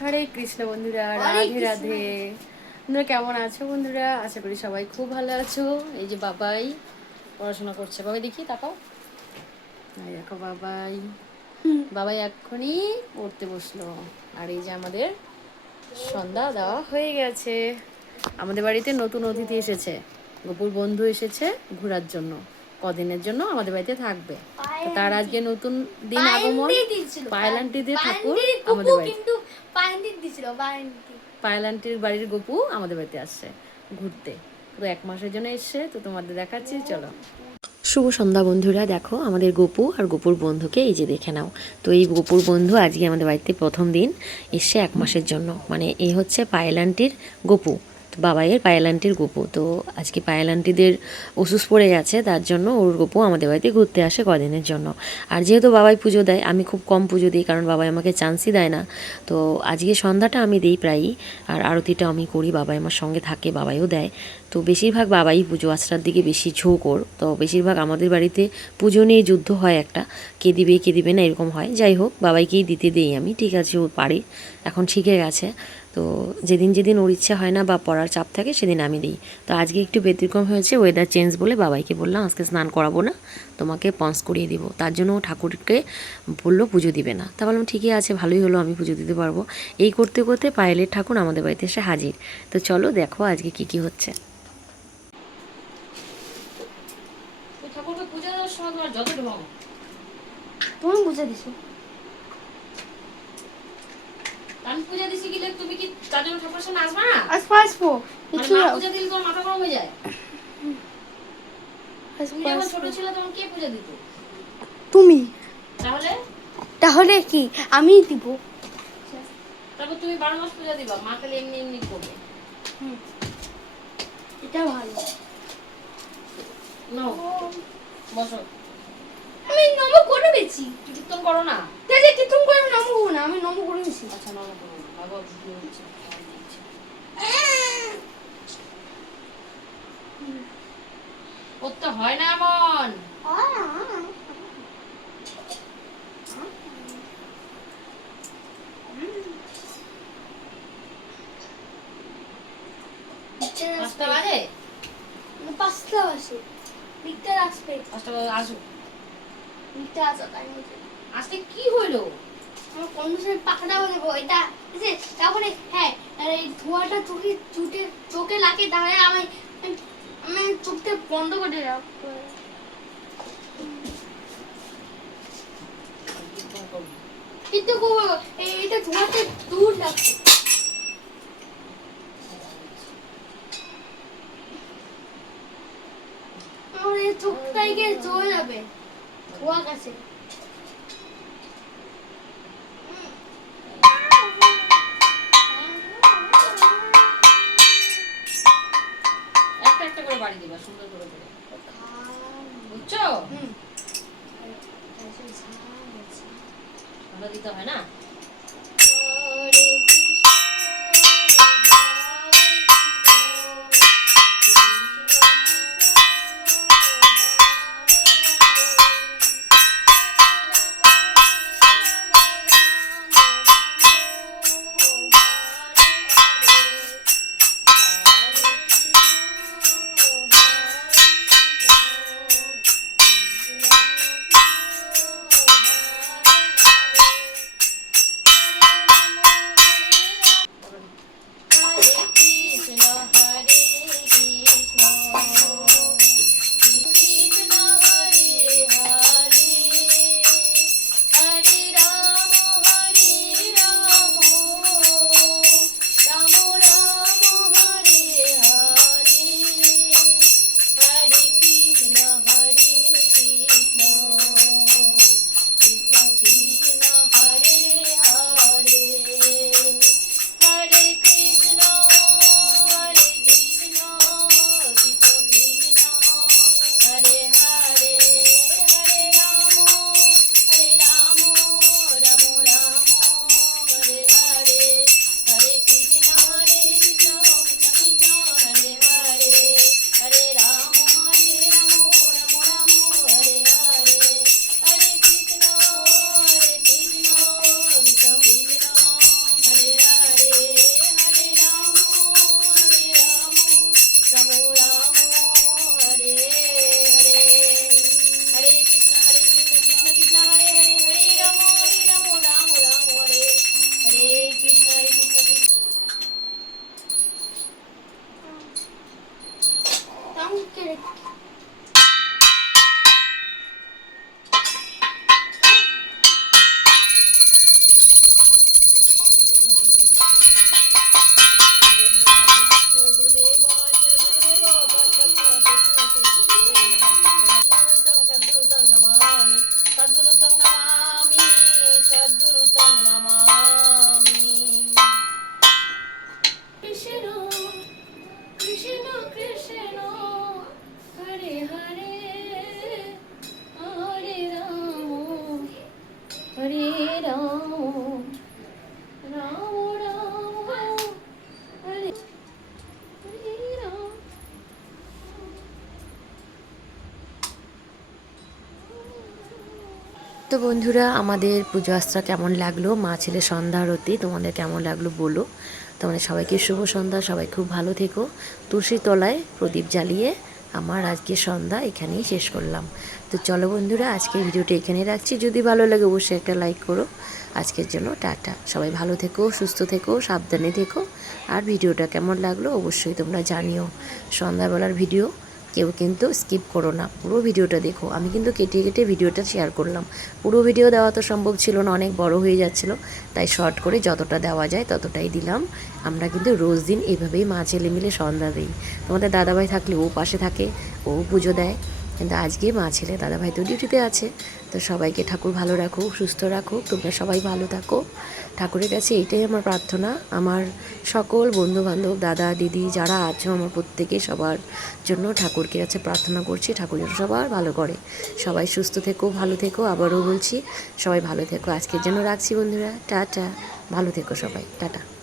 হরে কৃষ্ণ বন্ধুরা রাধে রাধে। বন্ধুরা কেমন আছো বন্ধুরা? আশা করি সবাই খুব ভালো আছো। এই যে বাবাই পড়াশোনা করছে। বাবাই দেখি তাকাও। এই দেখো বাবাই। বাবাই এক্ষুনি পড়তে বসল। আর এই যে আমাদের সন্ধ্যা দেওয়া হয়ে গেছে। আমাদের বাড়িতে নতুন অতিথি এসেছে। গোপুর বন্ধু এসেছে ঘোরার জন্য। কদিনের জন্য আমাদের বাড়িতে থাকবে। তার আজকে নতুন দিন আগমন। দিয়েছিল পায়েলান্টিদের ঠাকুর আমাদের বাড়িতে। কিন্তু পায়েন্টি দিয়েছিল পায়েন্টি। পায়েলান্টির বাড়ির গপু আমাদের বাড়িতে আসছে ঘুরতে। তো এক মাসের জন্য এসছে তো তোমাদের দেখাচ্ছি চলো। শুভ সন্ধ্যা বন্ধুরা দেখো আমাদের গপু আর গপুর বন্ধুকে এই যে দেখে নাও। তো এই গপুর বন্ধু আজকে আমাদের বাড়িতে প্রথম দিন এসছে এক মাসের জন্য। মানে এই হচ্ছে পায়েলান্টির গপু। বাবাইয়ের পায়েলান্টির গপু। তো আজকে পায়েলান্টিদের ওষুধ পড়ে গেছে, তার জন্য ওর গপু আমাদের বাড়িতে ঘুরতে আসে কদিনের জন্য। আর যেহেতু বাবাই পুজো দেয়, আমি খুব কম পুজো দিই, কারণ বাবাই আমাকে চান্সই দেয় না। তো আজকে সন্ধ্যাটা আমি দিই প্রায়ই, আর আরতিটা আমি করি, বাবাই আমার সঙ্গে থাকে, বাবাইও দেয়। তো বেশিরভাগ বাবাই পুজো আশ্রার দিকে বেশি ঝোঁক ওর। তো বেশিরভাগ আমাদের বাড়িতে পুজো নিয়ে যুদ্ধ হয় একটা, কে দিবে কে দিবে না এরকম হয়। যাই হোক, বাবাইকেই দিতে দেই আমি, ঠিক আছে, ও পারে। এখন শিখে গেছে তো যেদিন যেদিন ওর ইচ্ছা হয় না বা পড়ার চাপ থাকে সেদিন আমি দিই। তো আজকে একটু ব্যতিক্রম হয়েছে ওয়েদার চেঞ্জ বলে বাবাইকে বললাম আজকে স্নান করাবো না তোমাকে পন্স করিয়ে দিব। তার জন্য ও ঠাকুরকে বলল পুজো দিবে না। তা বললাম ঠিকই আছে ভালোই হলো আমি পুজো দিতে পারব। এই করতে করতে পায়েলের ঠাকুর আমাদের বাড়িতে এসে হাজির। তো চলো দেখো আজকে কি কি হচ্ছে। ঠাকুরকে পুজো দেওয়ার সময় তোমার যত ঢং তুমি বুঝে দিছো? আমি পূজা দিছি গেলে তুমি কি তার জন্য ঠাকুরের সামনে আসবে না? আসব আসব। মানে কিছু পূজা দিলে তোমার মাথা গরম হয়ে যায়। তুমি যখন ছোট ছিল তখন কে পূজা দিত? তুমি? তাহলে? তাহলে কি? আমি দিব। তারপর তুমি বারো মাস পূজা দিবা মা খালি এমনি এমনি করবে। এটা ভালো। নাও বসো। আমি নম করে দিয়েছি কীর্তন করো না তাহলে কি তুমি করে নম করব না আমি নম করে দিয়েছি দিচ্ছে। করতে হয় না এমন পাঁচটা বাজে পাঁচটা বাজে লিখতে আসবে পাঁচটা বাজে আসো লিখতে আসো তাই। আসতে কি হইল আমার হ্যাঁ চোখে লাগে তাহলে আমি, আমি- চোখটা বন্ধ করে কিন্তু এটা ধোঁয়াটা দূর লাগছে। চোখটাই গিয়ে চলে যাবে, ধোঁয়া কাছে ভালো দিতে হয় না তো বন্ধুরা, আমাদের পুজো আস্ত্রা কেমন লাগল? মা ছেলে সন্ধ্যা আরতি, তোমাদের কেমন লাগল বলো? তোমাদের সবাইকে শুভ সন্ধ্যা, সবাই খুব ভালো থেকো। তুলসী তলায় প্রদীপ জ্বালিয়ে আমার আজকে সন্ধ্যা এখানেই শেষ করলাম। তো চলো বন্ধুরা, আজকের ভিডিওটা এখানে রাখছি। যদি ভালো লাগে অবশ্যই একটা লাইক করো। আজকের জন্য টাটা। সবাই ভালো থেকো, সুস্থ থেকো, সাবধানে থেকো। আর ভিডিওটা কেমন লাগল অবশ্যই তোমরা জানিও। সন্ধ্যাবেলার ভিডিও কেউ কিন্তু স্কিপ করো না। পুরো ভিডিওটা দেখো। আমি কিন্তু কেটে কেটে ভিডিওটা শেয়ার করলাম। পুরো ভিডিও দেওয়া তো সম্ভব ছিল না, অনেক বড় হয়ে যাচ্ছিল। তাই শর্ট করে যতটা দেওয়া যায় ততটাই দিলাম। আমরা কিন্তু রোজ দিন এভাবেই মা ছেলে মিলে সন্ধ্যা দিই। তোমাদের দাদাভাই থাকলে ও পাশে থাকে, ও পুজো দেয়। কিন্তু আজকে মা ছেলে দাদাভাই তো ডিউটিতে আছে। তো সবাইকে ঠাকুর ভালো রাখো সুস্থ রাখো তোমরা সবাই ভালো থাকো। ঠাকুরের কাছে এটাই আমার প্রার্থনা। আমার সকল বন্ধু বান্ধব দাদা, দিদি যারা আছো, আমার প্রত্যেকে সবার জন্য ঠাকুরকে কাছে প্রার্থনা করছি। ঠাকুর যেন সবার ভালো করে। সবাই সুস্থ থেকো, ভালো থেকো, আবারও বলছি, সবাই ভালো থেকো। আজকের জন্য রাখছি বন্ধুরা। টাটা। ভালো থেকো সবাই। টাটা।